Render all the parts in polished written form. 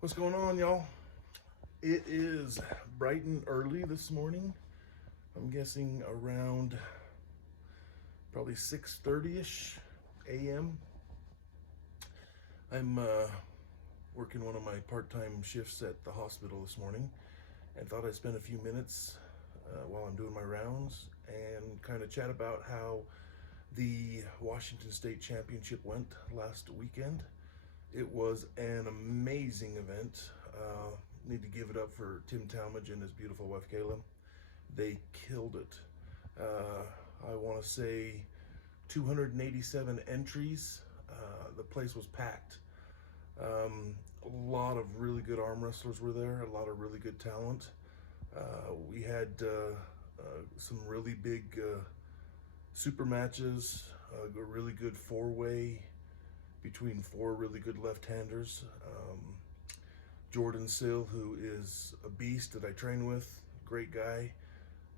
What's going on, y'all? It is bright and early this morning. I'm guessing around probably 6:30ish a.m. I'm working one of my part-time shifts at the hospital this morning and thought I'd spend a few minutes while I'm doing my rounds and kind of chat about how the Washington State Championship went last weekend. It was an amazing event. Need to give it up for Tim Talmadge and his beautiful wife Kayla. They killed it. I want to say 287 entries. The place was packed. A lot of really good arm wrestlers were there, a lot of really good talent. We had some really big super matches, a really good four-way between four really good left-handers. Jordan Sill, who is a beast that I train with, great guy.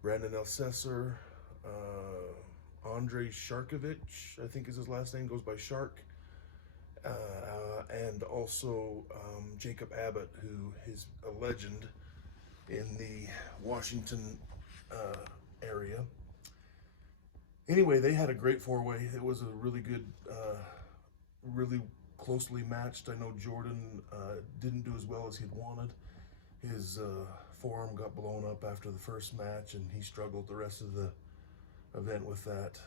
Brandon Elsesser, Andrei Sharkovich, I think is his last name, goes by Shark. And also Jacob Abbott, who is a legend in the Washington area. Anyway, they had a great four-way. It was a really good, really closely matched. I know Jordan didn't do as well as he'd wanted. His forearm got blown up after the first match, and he struggled the rest of the event with that.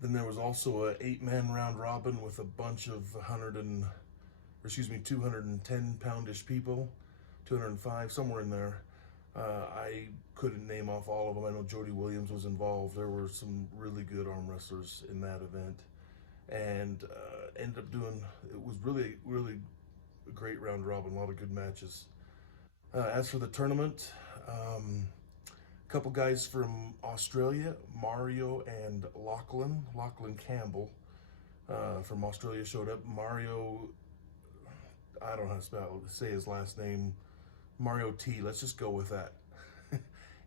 Then there was also a 8-man round robin with a bunch of 210 poundish people, 205, somewhere in there. I couldn't name off all of them. I know Jody Williams was involved. There were some really good arm wrestlers in that event, and ended up doing. It was really, really a great round robin. A lot of good matches. As for the tournament, a couple guys from Australia, Mario and Lachlan Campbell from Australia showed up. Mario, I don't know how to say his last name. Mario T. Let's just go with that.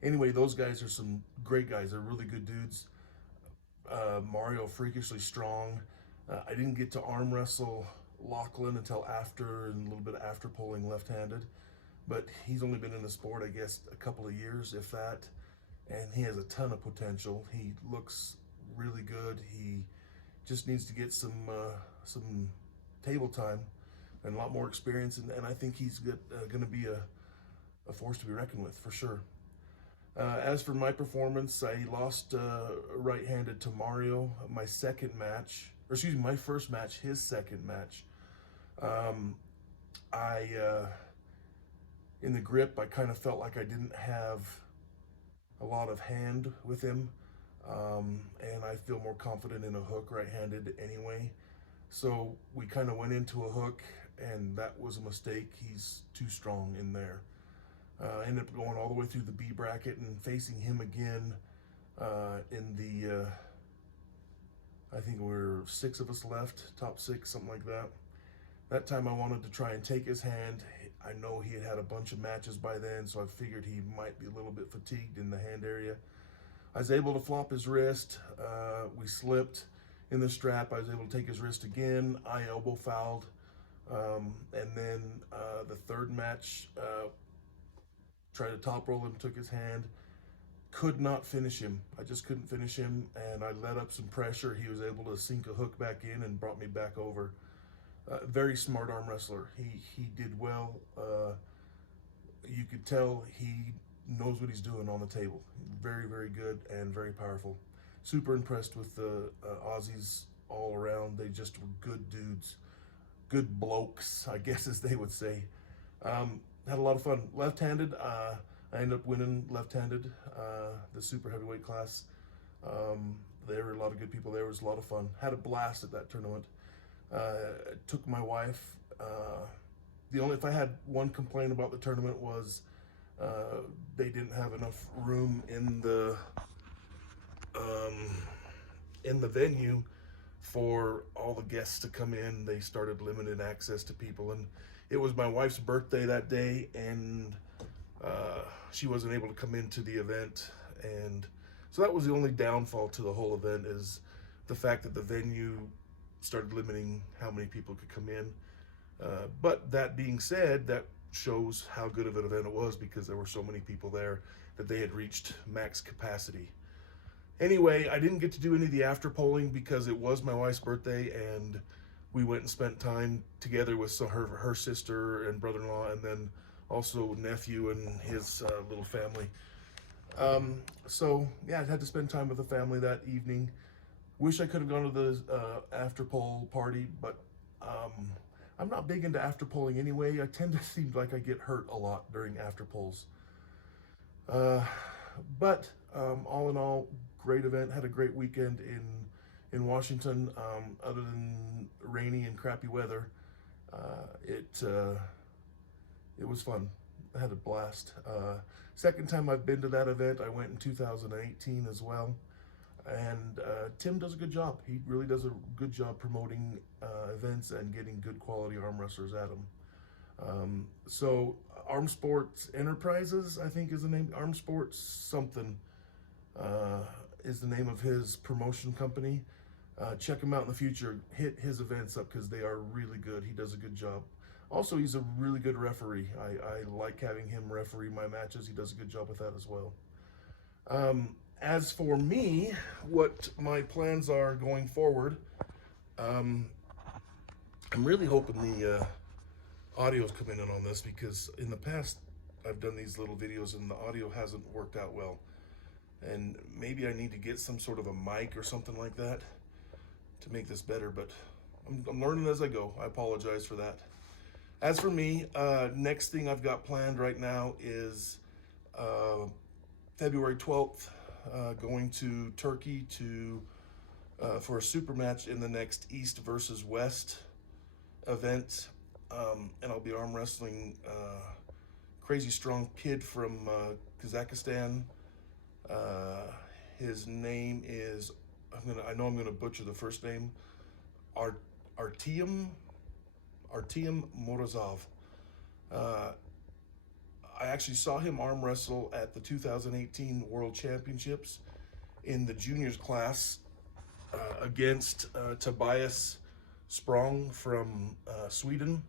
Anyway, those guys are some great guys. They're really good dudes. Mario freakishly strong. I didn't get to arm wrestle Lachlan until after, and a little bit after pulling left-handed, but he's only been in the sport, I guess, a couple of years, if that, and he has a ton of potential. He looks really good. He just needs to get some table time and a lot more experience, and I think he's going to be a force to be reckoned with for sure. As for my performance, I lost right-handed to Mario. My first match, his second match. In the grip, I kind of felt like I didn't have a lot of hand with him, and I feel more confident in a hook right-handed anyway. So we kind of went into a hook, and that was a mistake. He's too strong in there. Ended up going all the way through the B bracket and facing him again in the, I think we were 6 of us left, top 6, something like that. That time I wanted to try and take his hand. I know he had a bunch of matches by then, so I figured he might be a little bit fatigued in the hand area. I was able to flop his wrist. We slipped in the strap. I was able to take his wrist again. I elbow fouled. And then the third match, tried to top roll him, took his hand. Could not finish him. I just couldn't finish him, and I let up some pressure. He was able to sink a hook back in and brought me back over. Very smart arm wrestler. He did well. You could tell he knows what he's doing on the table. Very, very good and very powerful. Super impressed with the Aussies all around. They just were good dudes. Good blokes, I guess, as they would say. Had a lot of fun. Left-handed, I ended up winning left-handed, the super heavyweight class. There were a lot of good people there. It was a lot of fun. Had a blast at that tournament. Took my wife. If I had one complaint about the tournament was they didn't have enough room in the venue for all the guests to come in. They started limited access to people, and it was my wife's birthday that day, and she wasn't able to come into the event, and so that was the only downfall to the whole event, is the fact that the venue started limiting how many people could come in. But that being said, that shows how good of an event it was because there were so many people there that they had reached max capacity. Anyway, I didn't get to do any of the after polling because it was my wife's birthday, and we went and spent time together with her sister and brother-in-law, and then also nephew and his little family. So yeah, I had to spend time with the family that evening. Wish I could have gone to the after poll party, but I'm not big into after polling anyway. I tend to seem like I get hurt a lot during after polls. Uh, but all in all, great event. Had a great weekend in Washington. Other than rainy and crappy weather, it was fun. I had a blast. Second time I've been to that event. I went in 2018 as well. And Tim does a good job. He really does a good job promoting events and getting good quality arm wrestlers at them. So Arm Sports Enterprises, I think is the name. Arm Sports something is the name of his promotion company. Check him out in the future. Hit his events up because they are really good. He does a good job. Also, he's a really good referee. I like having him referee my matches. He does a good job with that as well. As for me, what my plans are going forward, I'm really hoping the audio's coming in on this because in the past I've done these little videos and the audio hasn't worked out well. And maybe I need to get some sort of a mic or something like that to make this better, but I'm learning as I go. I apologize for that. As for me, next thing I've got planned right now is February 12th, going to Turkey for a super match in the next East versus West event. And I'll be arm wrestling crazy strong kid from Kazakhstan. His name is, I know I'm gonna butcher the first name, Artyom Morozov. I actually saw him arm wrestle at the 2018 World Championships in the juniors class against Tobias Sprong from Sweden.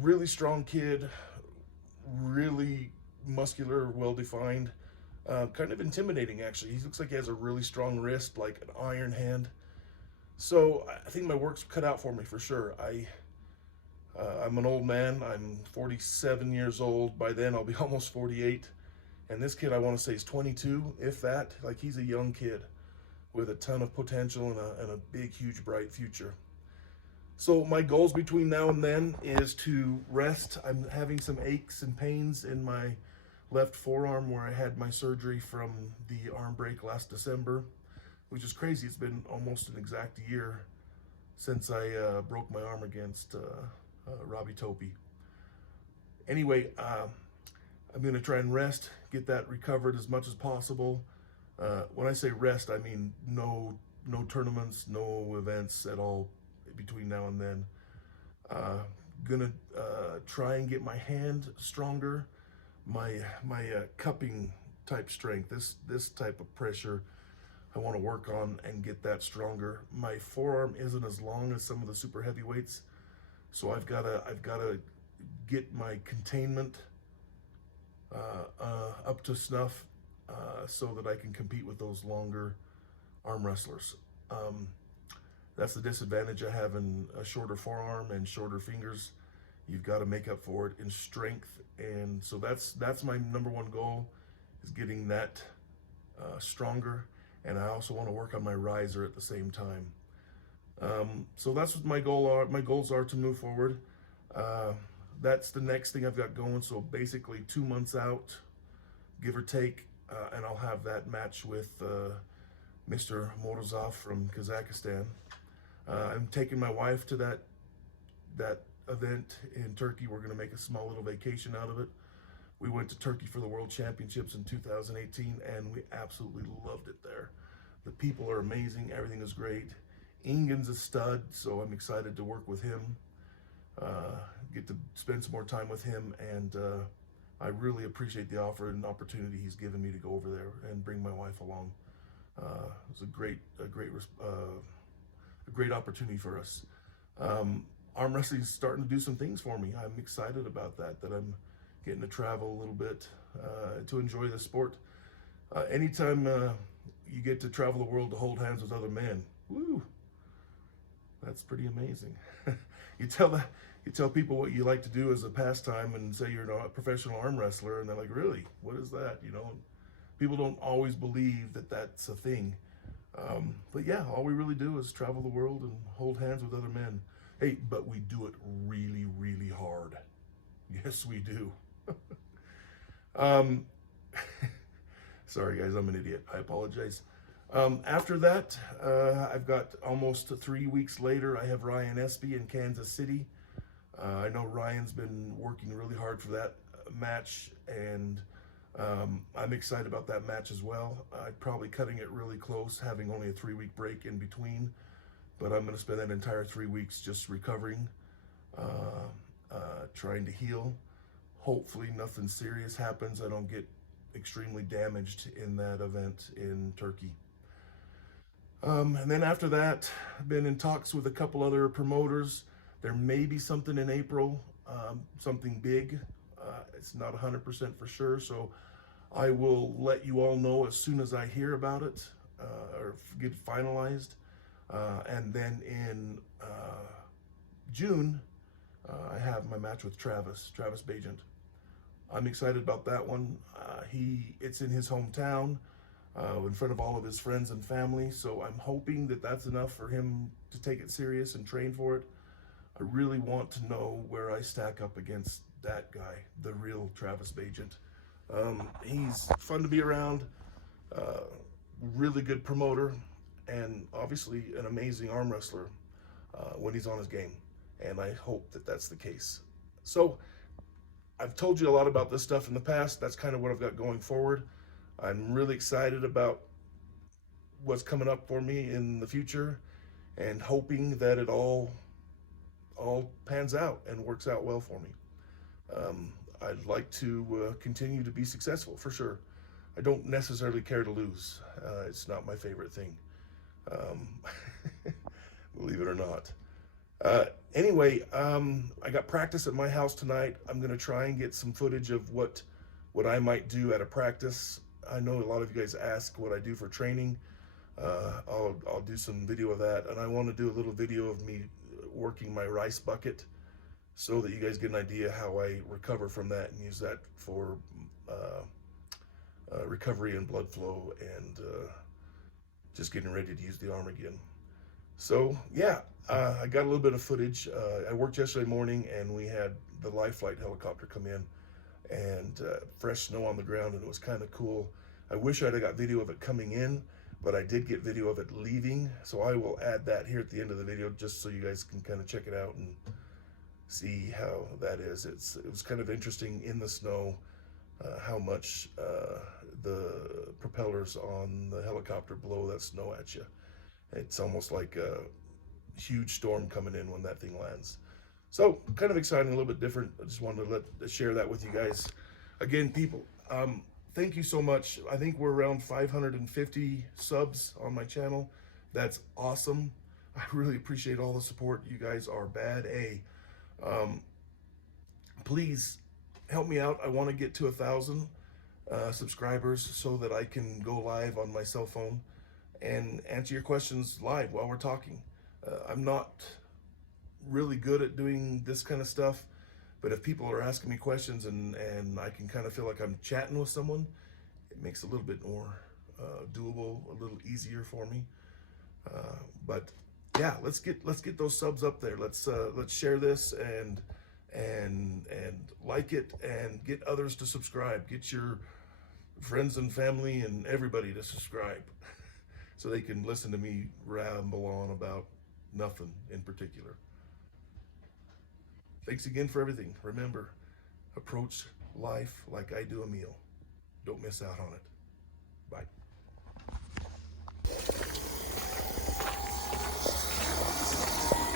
Really strong kid, really muscular, well-defined, kind of intimidating actually. He looks like he has a really strong wrist, like an iron hand. So I think my work's cut out for me for sure. I'm an old man. I'm 47 years old. By then I'll be almost 48. And this kid, I want to say, is 22, if that. Like, he's a young kid with a ton of potential and a big, huge, bright future. So my goals between now and then is to rest. I'm having some aches and pains in my left forearm where I had my surgery from the arm break last December, which is crazy. It's been almost an exact year since I broke my arm against Robbie Topi. Anyway, I'm going to try and rest, get that recovered as much as possible. When I say rest, I mean no tournaments, no events at all between now and then. Gonna try and get my hand stronger, my cupping type strength, this type of pressure I want to work on and get that stronger. My forearm isn't as long as some of the super heavyweights, so I've gotta get my containment up to snuff so that I can compete with those longer arm wrestlers. That's the disadvantage of having a shorter forearm and shorter fingers. You've got to make up for it in strength, and so that's my number one goal, is getting that stronger. And I also want to work on my riser at the same time. So that's what my goals are to move forward. That's the next thing I've got going. So basically 2 months out, give or take, and I'll have that match with Mr. Morozov from Kazakhstan. I'm taking my wife to that event in Turkey. We're going to make a small little vacation out of it. We went to Turkey for the World Championships in 2018, and we absolutely loved it there. The people are amazing. Everything is great. Ingen's a stud, so I'm excited to work with him, get to spend some more time with him, and I really appreciate the offer and opportunity he's given me to go over there and bring my wife along. It was a great opportunity for us. arm wrestling is starting to do some things for me. I'm excited about that, that I'm getting to travel a little bit to enjoy the sport. Anytime you get to travel the world to hold hands with other men, woo, that's pretty amazing. You tell people what you like to do as a pastime and say you're a professional arm wrestler, and they're like, really? What is that? You know, people don't always believe that that's a thing. But yeah, all we really do is travel the world and hold hands with other men. Hey, but we do it really, really hard. Yes, we do. Sorry guys, I'm an idiot. I apologize. After that, I've got almost 3 weeks later, I have Ryan Espy in Kansas City. I know Ryan's been working really hard for that match, and I'm excited about that match as well. I'm probably cutting it really close, having only a 3-week break in between, but I'm going to spend that entire 3 weeks just recovering, trying to heal. Hopefully nothing serious happens. I don't get extremely damaged in that event in Turkey. And then after that, I've been in talks with a couple other promoters. There may be something in April, something big. It's not 100% for sure, so I will let you all know as soon as I hear about it or get finalized. And then in June, I have my match with Travis Bagent. I'm excited about that one. It's in his hometown, in front of all of his friends and family, so I'm hoping that that's enough for him to take it serious and train for it. I really want to know where I stack up against that guy, the real Travis Bagent. He's fun to be around, really good promoter, and obviously an amazing arm wrestler when he's on his game, and I hope that that's the case. So I've told you a lot about this stuff in the past. That's kind of what I've got going forward. I'm really excited about what's coming up for me in the future, and hoping that it all pans out and works out well for me. I'd like to continue to be successful, for sure. I don't necessarily care to lose. It's not my favorite thing, believe it or not. Anyway, I got practice at my house tonight. I'm going to try and get some footage of what I might do at a practice. I know a lot of you guys ask what I do for training. I'll do some video of that, and I want to do a little video of me working my rice bucket so that you guys get an idea how I recover from that and use that for recovery and blood flow and just getting ready to use the arm again. So yeah, I got a little bit of footage. I worked yesterday morning, and we had the live flight helicopter come in, and fresh snow on the ground, and it was kind of cool. I wish I'd have got video of it coming in, but I did get video of it leaving, so I will add that here at the end of the video just so you guys can kind of check it out and see how that is. It was kind of interesting in the snow how much the propellers on the helicopter blow that snow at you. It's almost like a huge storm coming in when that thing lands. So kind of exciting, a little bit different. I just wanted to share that with you guys. Again, people, thank you so much. I think we're around 550 subs on my channel. That's awesome. I really appreciate all the support. You guys are bad A. Please help me out. I want to get to 1,000 subscribers so that I can go live on my cell phone and answer your questions live while we're talking. I'm not really good at doing this kind of stuff, but if people are asking me questions and I can kind of feel like I'm chatting with someone, it makes it a little bit more doable, a little easier for me. But yeah, let's get those subs up there. Let's share this and like it, and get others to subscribe. Get your friends and family and everybody to subscribe so they can listen to me ramble on about nothing in particular. Thanks again for everything. Remember, approach life like I do a meal. Don't miss out on it. Bye.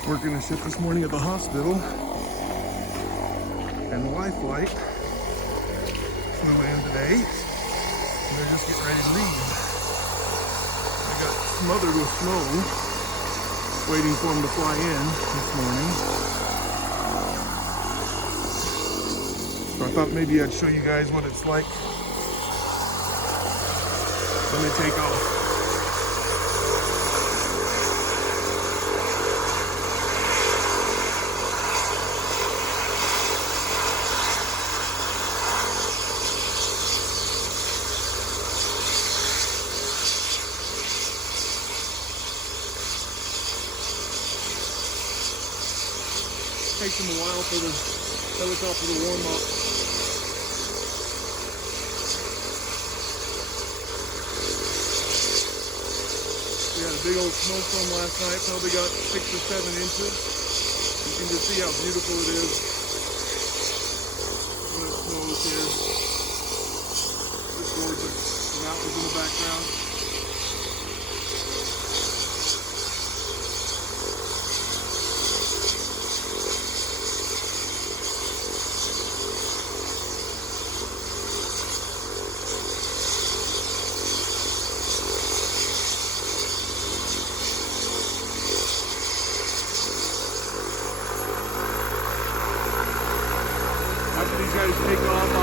Working a shift this morning at the hospital, and the life flight flew in today, and they're just getting ready to leave. I got smothered with snow waiting for them to fly in this morning. thought maybe I'd show you guys what it's like when they take off. Takes them a while for the helicopter to warm up. We had a big old snowstorm last night, probably got 6 or 7 inches. You can just see how beautiful it is when it snows here. It's gorgeous. The mountains in the background. After these guys take off,